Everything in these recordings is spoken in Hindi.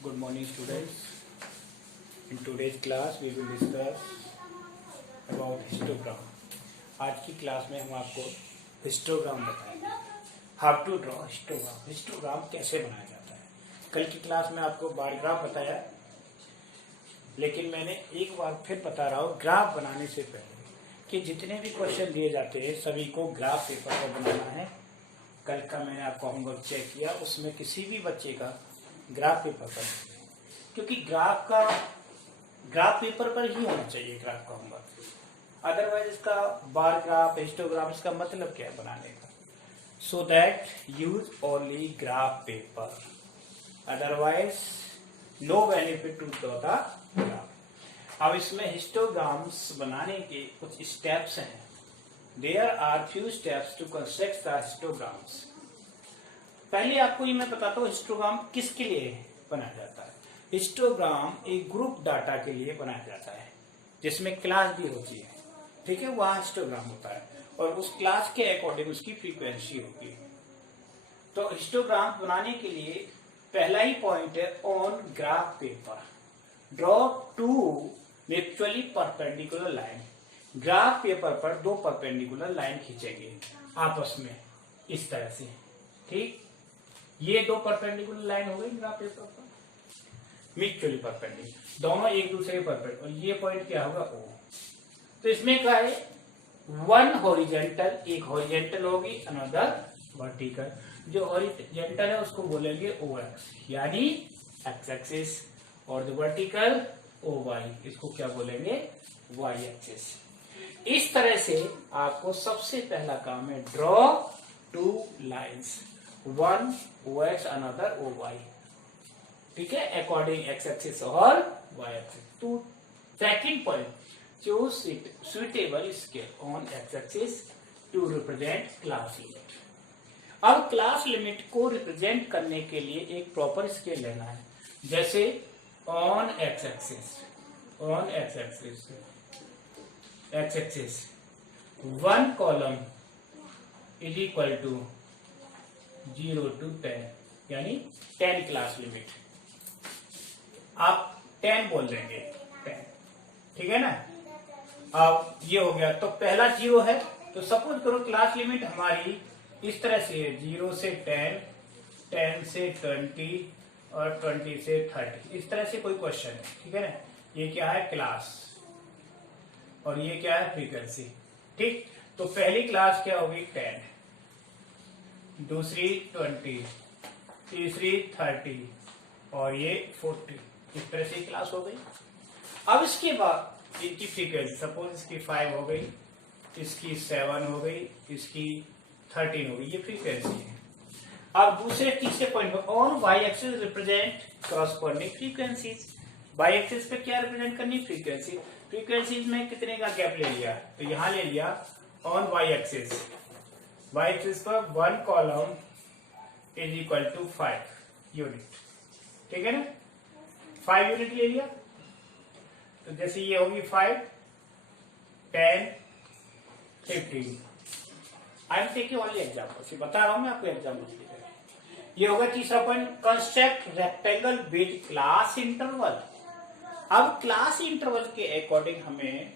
Good morning, students. In today's class, we will discuss about histogram. आज की क्लास में हम आपको हिस्टोग्राम बताएंगे. How to draw histogram. Histogram कैसे बनाया जाता है. कल की क्लास में आपको बार ग्राफ बताया, लेकिन मैंने एक बार फिर बता रहा हूँ ग्राफ बनाने से पहले कि जितने भी क्वेश्चन दिए जाते हैं सभी को ग्राफ पेपर पर बनाना है. कल का मैंने आपको होमवर्क चेक किया, उसमें किसी भी बच्चे का ग्राफ पेपर पर, क्योंकि ग्राफ पेपर पर ही होना चाहिए ग्राफ का होमवर्क. अदरवाइज इसका बार ग्राफ हिस्टोग्राम इसका मतलब क्या है बनाने का. So that use only graph paper, otherwise no benefit to draw the graph. अब इसमें हिस्टोग्राम्स बनाने के कुछ स्टेप्स हैं. There are few steps to construct the histograms. पहले आपको ये मैं बताता हूँ हिस्टोग्राम किसके लिए बनाया जाता है. हिस्टोग्राम एक ग्रुप डाटा के लिए बनाया जाता है जिसमें क्लास भी होती है. ठीक है, वहां हिस्टोग्राम होता है और उस क्लास के अकॉर्डिंग उसकी फ्रीक्वेंसी होगी. तो हिस्टोग्राम बनाने के लिए पहला ही पॉइंट है on graph paper draw two mutually perpendicular line. Graph paper पर दो परपेंडिकुलर लाइन खींचेंगे आपस में इस तरह से. ठीक, ये दो परपेंडिकुलर लाइन हो गई ग्राफ पेपर पर म्यूचुअली परपेंडिकुलर, दोनों एक दूसरे पर. और ये पॉइंट क्या होगा O. तो इसमें क्या है, वन हॉरिजेंटल, एक हॉरिजेंटल होगी, अनदर वर्टिकल. जो हॉरिजेंटल है उसको बोलेंगे OX यानी एक्स एक्सिस, और जो वर्टिकल OY, इसको क्या बोलेंगे Y एक्सिस. इस तरह से आपको सबसे पहला काम है draw two lines, one OX another OY. ठीक है, अकॉर्डिंग एक्स एक्सिस और Y एक्सिस. तो second point, choose suitable scale on X axis to represent class limit. अब क्लास लिमिट को रिप्रेजेंट करने के लिए एक प्रॉपर स्केल लेना है. जैसे on X axis one column is equal to 0 to 10, यानी 10 क्लास लिमिट. आप 10 बोल देंगे, 10. ठीक है ना. अब ये हो गया, तो पहला 0 है. तो सपोज करो क्लास लिमिट हमारी इस तरह से है, 0 से 10, 10 से 20 और 20 से 30. इस तरह से कोई क्वेश्चन है. ठीक है ना. ये क्या है, क्लास, और ये क्या है, फ्रीक्वेंसी. ठीक, तो पहली क्लास क्या होगी, 10, दूसरी 20, तीसरी 30 और ये 40. इस तरह से क्लास हो गई. अब इसके बाद इनकी फ्रीक्वेंसी, सपोज इसकी 5 हो गई, इसकी 7 हो गई, इसकी 13 हो गई. ये फ्रीक्वेंसी है. अब दूसरे तीसरे पॉइंट पर on Y axis represent corresponding frequencies. Y axis पे क्या रिप्रेजेंट करनी, फ्रीक्वेंसी. फ्रीक्वेंसीज में कितने का गैप ले लिया, तो यहां ले लिया ऑन वाई एक्सिस पर one column is equal to 5 unit. ठीक है ना, 5 यूनिट ले लिया. तो जैसे ये होगी 5, 10, 15. I am taking only example, बता रहा हूं मैं आपको एग्जाम्पल. ये होगा तीसरा point, construct rectangle with class interval. अब क्लास इंटरवल के अकॉर्डिंग हमें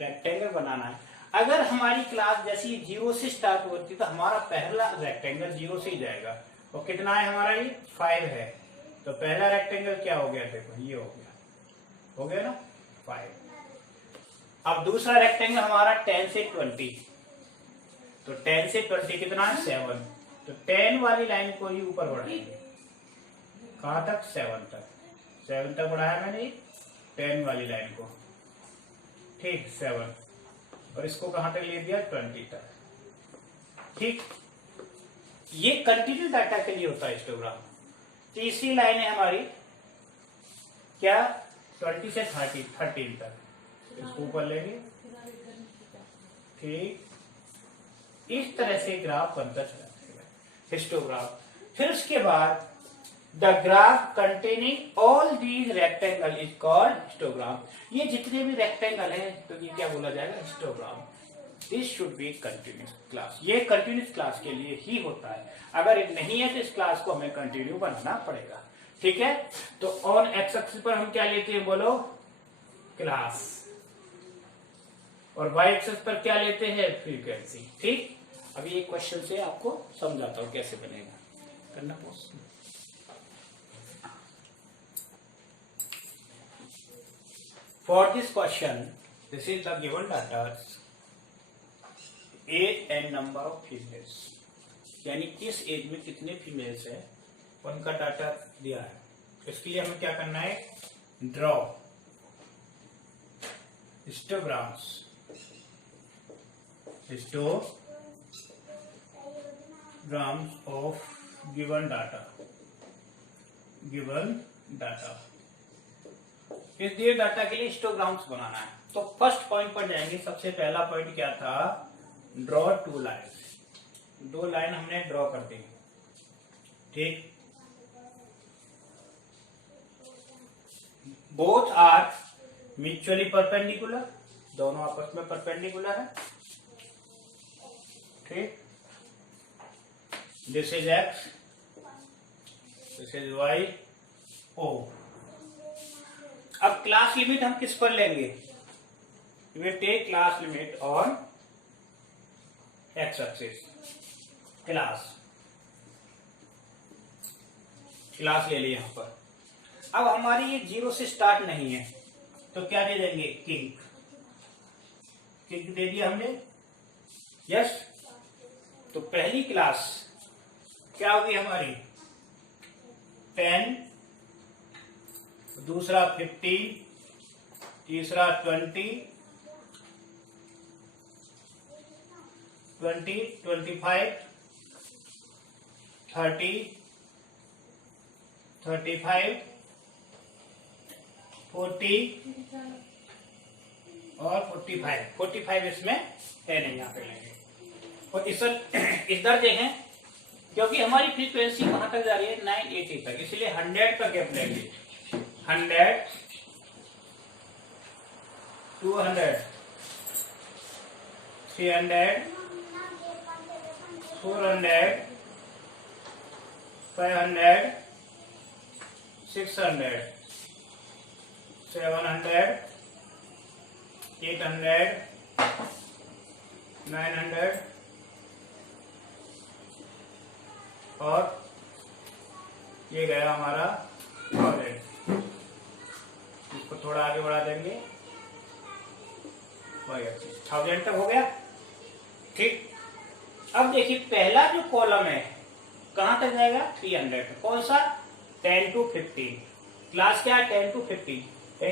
रेक्टेंगल बनाना है. अगर हमारी क्लास जैसी 0 से स्टार्ट होती तो हमारा पहला रेक्टेंगल 0 से ही जाएगा. और कितना है हमारा, ये 5 है. तो पहला रेक्टेंगल क्या हो गया, देखो ये हो गया ना 5. अब दूसरा रेक्टेंगल हमारा 10 से 20, तो 10 से 20 कितना है, 7. तो 10 वाली लाइन को ही ऊपर बढ़ाएंगे. कहां तक, 7 तक. 7 तक बढ़ाया मैंने 10 वाली लाइन को. ठीक, 7. और इसको कहां तक ले दिया, 20 तक. ठीक, ये कंटिन्यू डाटा के लिए होता है हिस्टोग्राम. तीसरी लाइन है हमारी क्या, 20 से 13 तक. इसको ऊपर लेंगे. ठीक, इस तरह से ग्राफ बनता चला हिस्टोग्राफ. फिर उसके बाद the graph containing all these rectangle is called histogram. ये जितने भी रेक्टेंगल हैं तो ये क्या बोला जाएगा, histogram. This should be continuous class. ये कंटिन्यूस क्लास के लिए ही होता है. अगर नहीं है तो इस क्लास को हमें कंटिन्यू बनाना पड़ेगा. ठीक है। तो ऑन एक्स एक्सिस पर हम क्या लेते हैं बोलो, क्लास, और वाई एक्सिस पर क्या लेते हैं, फ्रीक्वेंसी। ठीक, अभी एक क्वेश्चन से आपको समझाता हूं कैसे बनेगा, करना possible. For this question, this is the given data, age and number of females, यानी किस एज में कितने फीमेल्स है उनका डाटा दिया है। इसके लिए हमें क्या करना है, draw histograms, of given data, इस दिए डाटा के लिए हिस्टोग्राम्स बनाना है। तो फर्स्ट पॉइंट पर जाएंगे। सबसे पहला पॉइंट क्या था, ड्रॉ 2 लाइन्स, 2 लाइन हमने ड्रॉ कर दी। ठीक, बोथ आर म्यूचुअली परपेंडिकुलर, दोनों आपस में परपेंडिकुलर है। ठीक, this is X, this is Y, O. अब क्लास लिमिट हम किस पर लेंगे, we take class limit on X axis, class ले लिया यहां पर। अब हमारी ये 0 से स्टार्ट नहीं है, तो क्या दे देंगे, किंग दे दिया हमने, यस। तो पहली क्लास क्या होगी हमारी, 10, दूसरा 15, तीसरा 20, 25, 30, 35, 40 और 45 इसमें है नहीं, यहाँ पे लेंगे। और इधर देखें, क्योंकि हमारी फ्रीक्वेंसी कहां तक जा रही है, 980 तक, इसलिए 100 का गैप लेंगे। 100, 200, 300, 400, 500, 600, 700, 800, 900 और ये गया हमारा 1000। इसको थोड़ा आगे बढ़ा देंगे, 1000 तक हो गया। ठीक, अब देखिए पहला जो कॉलम है कहां तक जाएगा, 300। कौन सा, 10 to 15, क्लास क्या है, 10 to 15,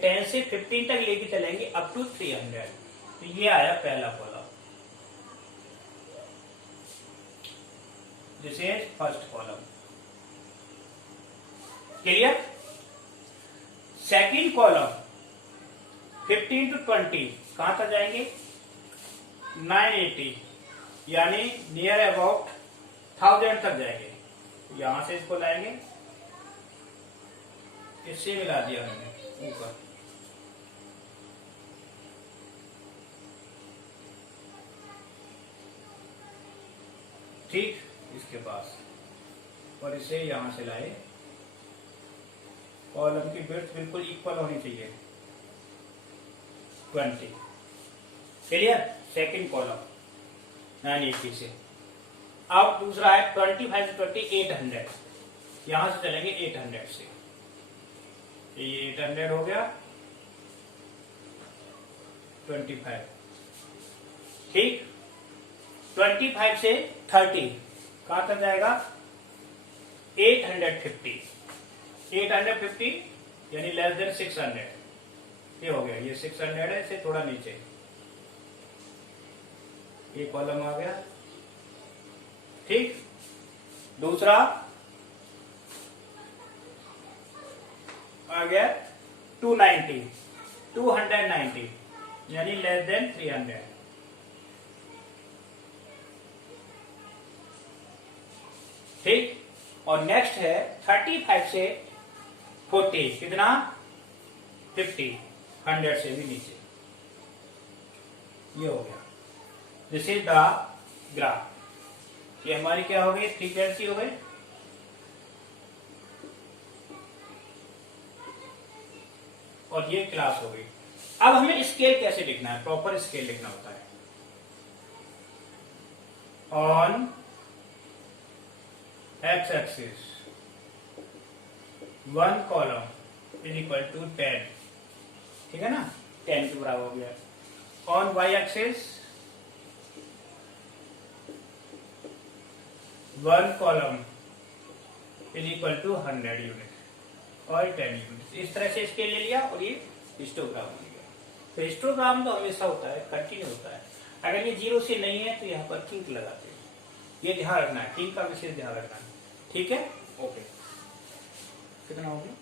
10 से 15 तक लेके चलेंगे अप टू 300। तो ये आया पहला column, this is first column, clear. Second column 15 to 20 कहां तक जाएंगे, 980, यानी नियर अबाउट 1000 तक जाएंगे। यहां से इसको लाएंगे, इससे मिला दिया हमने ऊपर। ठीक, इसके पास, और इसे यहां से लाए। कॉलम की विड्थ बिल्कुल इक्वल होनी चाहिए, 20, क्लियर। सेकंड कॉलम 980 से। अब दूसरा है 25 से 20, 800, यहां से चलेंगे 800 से, ये 800 हो गया, 25। ठीक, 25 से 30 कहां तक जाएगा, 850, 850 यानी लेस देन 600, ये हो गया, ये 600 है, इसे थोड़ा नीचे, ये कॉलम आ गया। ठीक, दूसरा आ गया 290, 290 यानी लेस देन 300। ठीक, और नेक्स्ट है 35 से 40, कितना, 50, 100 से भी नीचे, ये हो गया। This is the graph. ये हमारी क्या हो गई, फ्रीक्वेंसी हो गई। और ये क्लास हो गई। अब हमें स्केल कैसे लिखना है, प्रॉपर स्केल लिखना होता है। On X axis 1 column is equal to 10, ठीक है ना, 10 के बराबर हो गया। On Y axis 1 column is equal to 100 unit और 10 यूनिट। इस तरह से स्केल ले लिया और ये हिस्टोग्राम ले लिया। तो हिस्टोग्राम तो हमेशा होता है, कंटिन्यू होता है। अगर ये 0 से नहीं है तो यहाँ पर किंक लगाते हैं, ये ध्यान रखना है, किंक का विशेष ध्यान रखना है, ठीक है। ओके, कितना हो गया?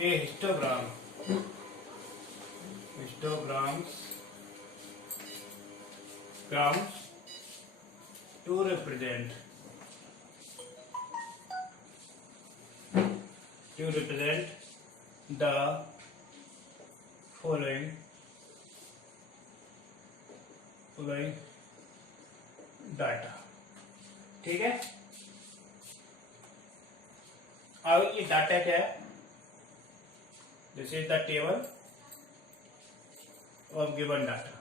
ये histogram, histograms to represent the following data, ठीक है। अब ये डाटा क्या है? This is the table of given data।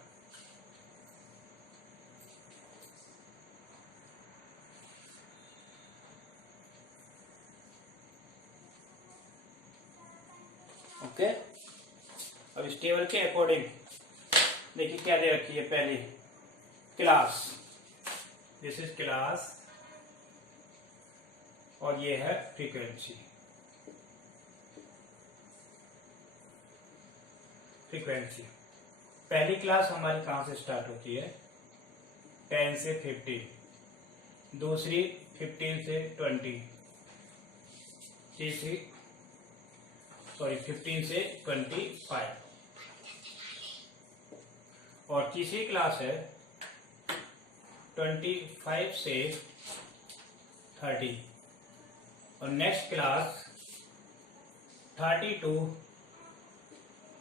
Okay, अब इस टेबल के अकॉर्डिंग देखिए क्या दे रखी है। पहले क्लास, दिस इज क्लास, और ये है फ्रीक्वेंसी। पहली क्लास हमारी कहां से स्टार्ट होती है? 10 से 15, दूसरी 15 से 20, तीसरी 15 से 25, और तीसरी क्लास है 25 से 30, और next class 30 to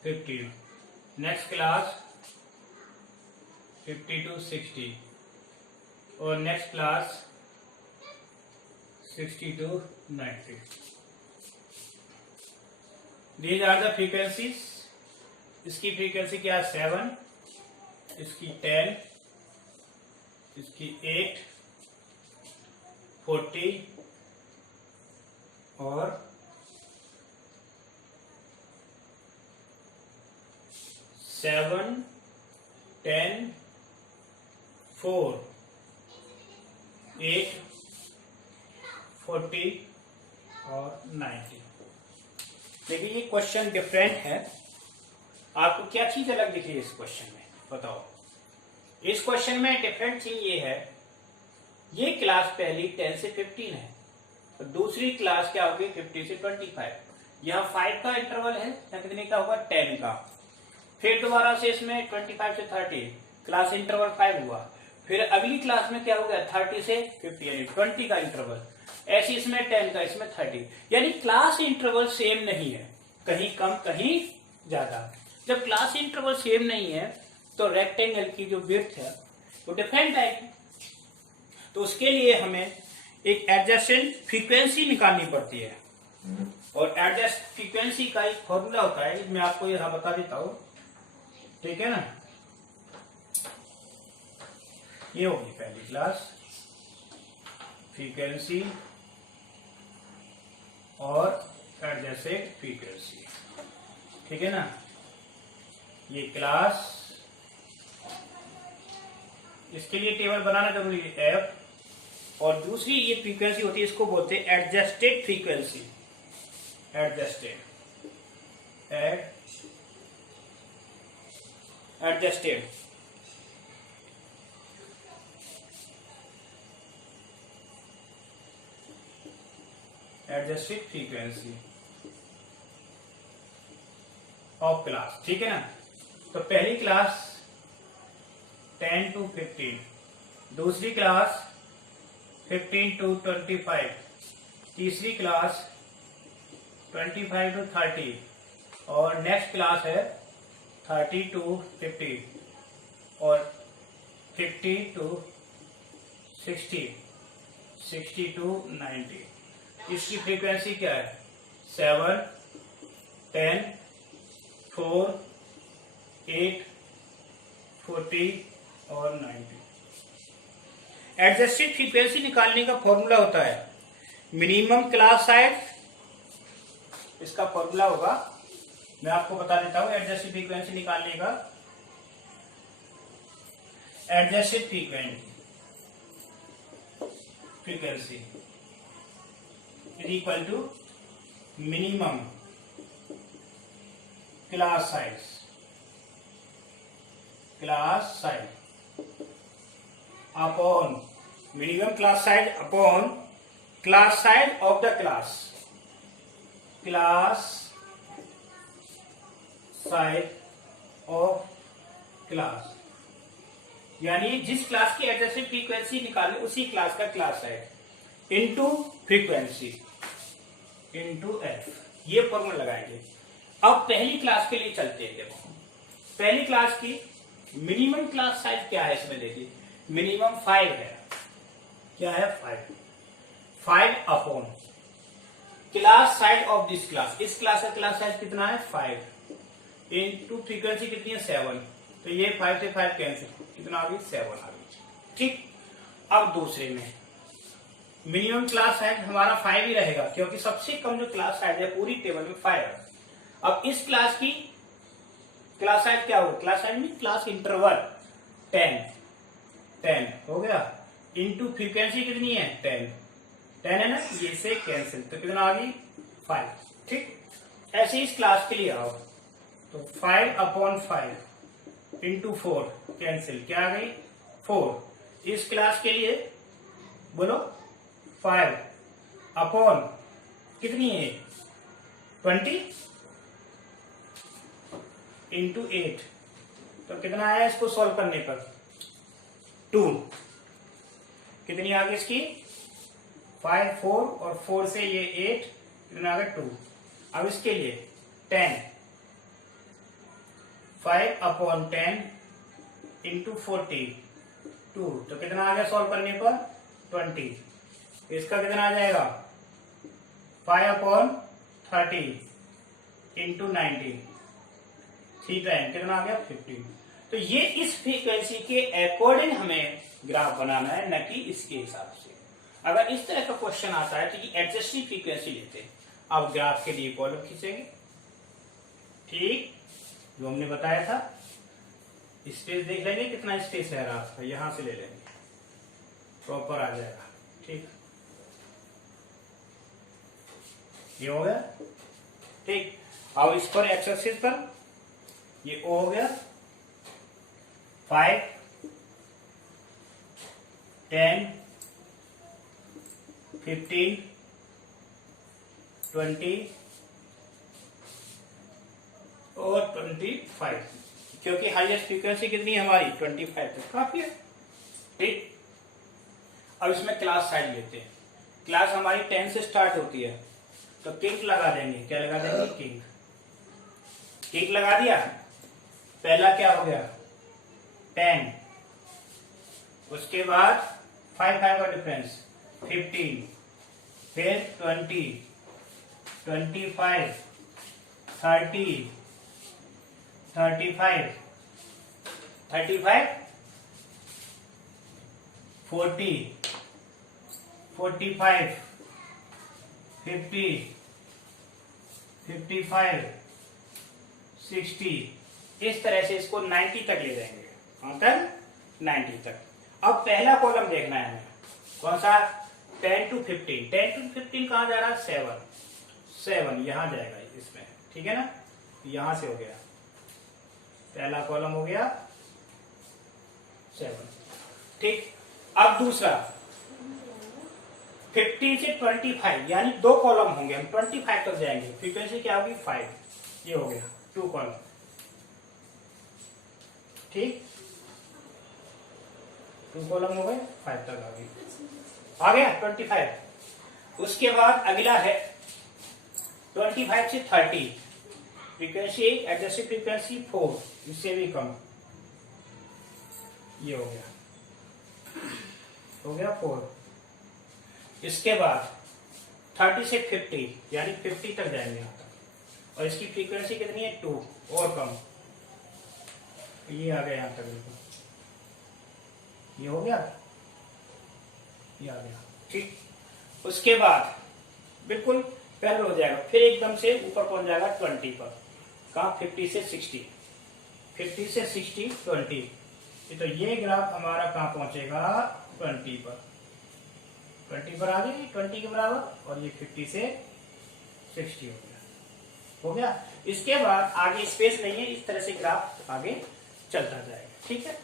15, next class 50 to 60, और next class 60 to 90। These are the frequencies. इसकी फ्रीक्वेंसी क्या है? 7, इसकी 10, इसकी 8, 40 और 7, 10, 4, 8, 40 और 90। देखिए ये क्वेश्चन डिफरेंट है। आपको क्या चीज अलग दिखी है इस क्वेश्चन में, बताओ। इस क्वेश्चन में डिफरेंट चीज ये है, ये क्लास पहली 10 से 15 है, और दूसरी क्लास क्या होगी? 50 से 25। यहाँ 5 का इंटरवल है, या कितने का होगा? 10 का। फिर दोबारा से इसमें 25 से 30 क्लास इंटरवल 5 हुआ। फिर अगली क्लास में क्या हो गया? 30 से 50 यानी 20 का इंटरवल। ऐसे इसमें 10 का, इसमें 30, यानी क्लास इंटरवल सेम नहीं है, कहीं कम कहीं ज्यादा। जब क्लास इंटरवल सेम नहीं है तो रेक्टेंगल की जो विड्थ है वो डिफरेंट आएगी। तो उसके लिए हमें एक एडजस्टेंट फ्रीक्वेंसी निकालनी पड़ती है, और एडजस्ट फ्रीक्वेंसी का एक फॉर्मूला होता है, मैं आपको यहां बता देता हूं, ठीक है ना। ये होगी पहली क्लास, फ्रीक्वेंसी और एडजस्टेड फ्रीक्वेंसी, ठीक है ना। ये क्लास, इसके लिए टेबल बनाना जरूरी है, एफ। और दूसरी ये फ्रीक्वेंसी होती है, इसको बोलते हैं adjusted frequency. Adjusted frequency of class, ठीक है ना। तो पहली क्लास 10 to 15, दूसरी क्लास 15 to 25, तीसरी क्लास 25 to 30, और नेक्स्ट क्लास है 30 to 50, और 50 to 60, 60 to 90। इसकी फ्रीक्वेंसी क्या है? 7, 10, 4, 8, 40 और 90। एडजस्टेड फ्रीक्वेंसी निकालने का फॉर्मूला होता है मिनिमम क्लास साइज, इसका फॉर्मूला होगा, मैं आपको बता देता हूं एडजस्टेड फ्रीक्वेंसी निकालने का। Adjusted frequency is equal to minimum class size upon minimum class size upon class size of the class size of class, यानी जिस क्लास की एडजस्टेड फ्रीक्वेंसी निकाले उसी क्लास का class size into frequency into F, ये फॉर्मूला लगाएंगे। अब पहली क्लास के लिए चलते हैं। देखो पहली क्लास की मिनिमम क्लास साइज क्या है, इसमें देखिए मिनिमम 5 है। क्या है? 5 upon class size of this class, इस क्लास का क्लास साइज कितना है? 5 इनटू फ्रीक्वेंसी कितनी है? 7, तो ये 5 से 5 कैंसिल, कितना आ गई? 7 आ गई। ठीक, अब दूसरे में मिनिमम क्लास साइज हमारा 5 ही रहेगा, क्योंकि सबसे कम जो क्लास साइज है पूरी टेबल में 5 है। अब इस क्लास की क्लास साइज क्या होगा? क्लास साइज में क्लास इंटरवल 10 हो गया, इनटू फ्रीक्वेंसी कितनी है? 10 है ना, ये से कैंसिल, तो कितना आ गई? 5। ठीक, ऐसे इस क्लास के लिए आओ तो 5 अपॉन 5 इंटू 4 कैंसिल, क्या आ गई? 4। इस क्लास के लिए बोलो 5 अपॉन कितनी है? 20 इंटू 8, तो कितना आया इसको सॉल्व करने पर? 2। कितनी आ गई इसकी? 5, 4 और 4 से ये 8, कितना आ गया? 2। अब इसके लिए 10, 5 अपॉन 10 इंटू 40 2, तो कितना आ गया सॉल्व करने पर? 20। इसका कितना आ जाएगा? 5 अपॉन 30 इंटू 90, ठीक है, कितना आ गया? 15। तो ये इस फ्रीक्वेंसी के अकॉर्डिंग हमें ग्राफ बनाना है, न कि इसके हिसाब से। अगर इस तरह का क्वेश्चन आता है तो ये एडजस्टेड फ्रीक्वेंसी लेते हैं, अब ग्राफ के लिए कॉलम खींचेंगे। ठीक, जो हमने बताया था, स्पेस देख लेंगे कितना स्पेस है रास्ता, यहां से ले लेंगे, प्रॉपर आ जाएगा। ठीक, ये हो गया। ठीक, अब इस पर एक्स एक्सिस पर ये ओ हो गया, 5, 10, 15, 20 और 25, क्योंकि हाईएस्ट फ्रीक्वेंसी कितनी है हमारी? 25 तक काफी है। ठीक, अब इसमें क्लास साइज लेते हैं। क्लास हमारी 10 से स्टार्ट होती है, तो किंग लगा देंगे। क्या लगा देंगे? किंग। किंग लगा दिया, पहला क्या हो गया? 10, उसके बाद 5 का डिफरेंस 15, फिर 20, 25, 30, 35, 40, 45, 50, 55, 60, इस तरह से इसको 90 तक ले जाएंगे। कौन तक? 90 तक। अब पहला कॉलम देखना है हमें, कौन सा? 10 to 15। 10 to 15 कहां जा रहा है? 7 यहां जाएगा इसमें, ठीक है ना, यहां से हो गया, पहला कॉलम हो गया 7। ठीक, अब दूसरा 50 से 25, यानी 2 कॉलम होंगे, हम 25 तक जाएंगे। फ्रीक्वेंसी क्या होगी? 5, ये हो गया 2 कॉलम। ठीक, 2 कॉलम हो गए, 5 तक आ गया 25। उसके बाद अगला है 25 से 30, फ्रीक्वेंसी एडजस्टेड फ्रीक्वेंसी 4, इससे भी कम, ये हो गया 4। इसके बाद 30 से 50, यानी 50 तक जाएंगे यहाँ तक। और इसकी फ्रीक्वेंसी कितनी है 2 और कम। ये आ गया यहाँ तक, बिल्कुल ये हो गया, ये आ गया, ठीक। उसके बाद बिल्कुल पैरेलल हो जाएगा, फिर एकदम से ऊपर पहुंच जाएगा 20 पर। कहाँ 50 से 60, 50 से 60 20। तो ये ग्राफ हमारा कहाँ पहुंचेगा 20 पर, 20 पर आ गया 20 के बराबर, और ये 50 से 60 हो गया, हो गया। इसके बाद आगे स्पेस नहीं है, इस तरह से ग्राफ आगे चलता जाएगा, ठीक है।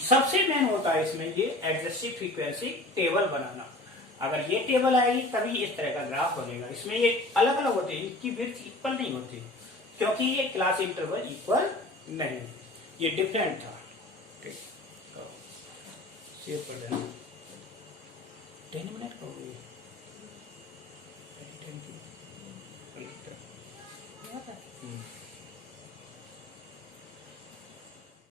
सबसे मेन होता है इसमें ये एग्जेसिव फ्रीक्वेंसी टेबल बनाना। अगर ये टेबल आएगी तभी इस तरह का ग्राफ बनेगा। इसमें ये अलग अलग होते हैं, इनकी विड्थ इक्वल नहीं होती, क्योंकि ये क्लास इंटरवल इक्वल नहीं, ये डिफरेंट था, ठीक। सेव कर देना, 10 मिनट हो गई।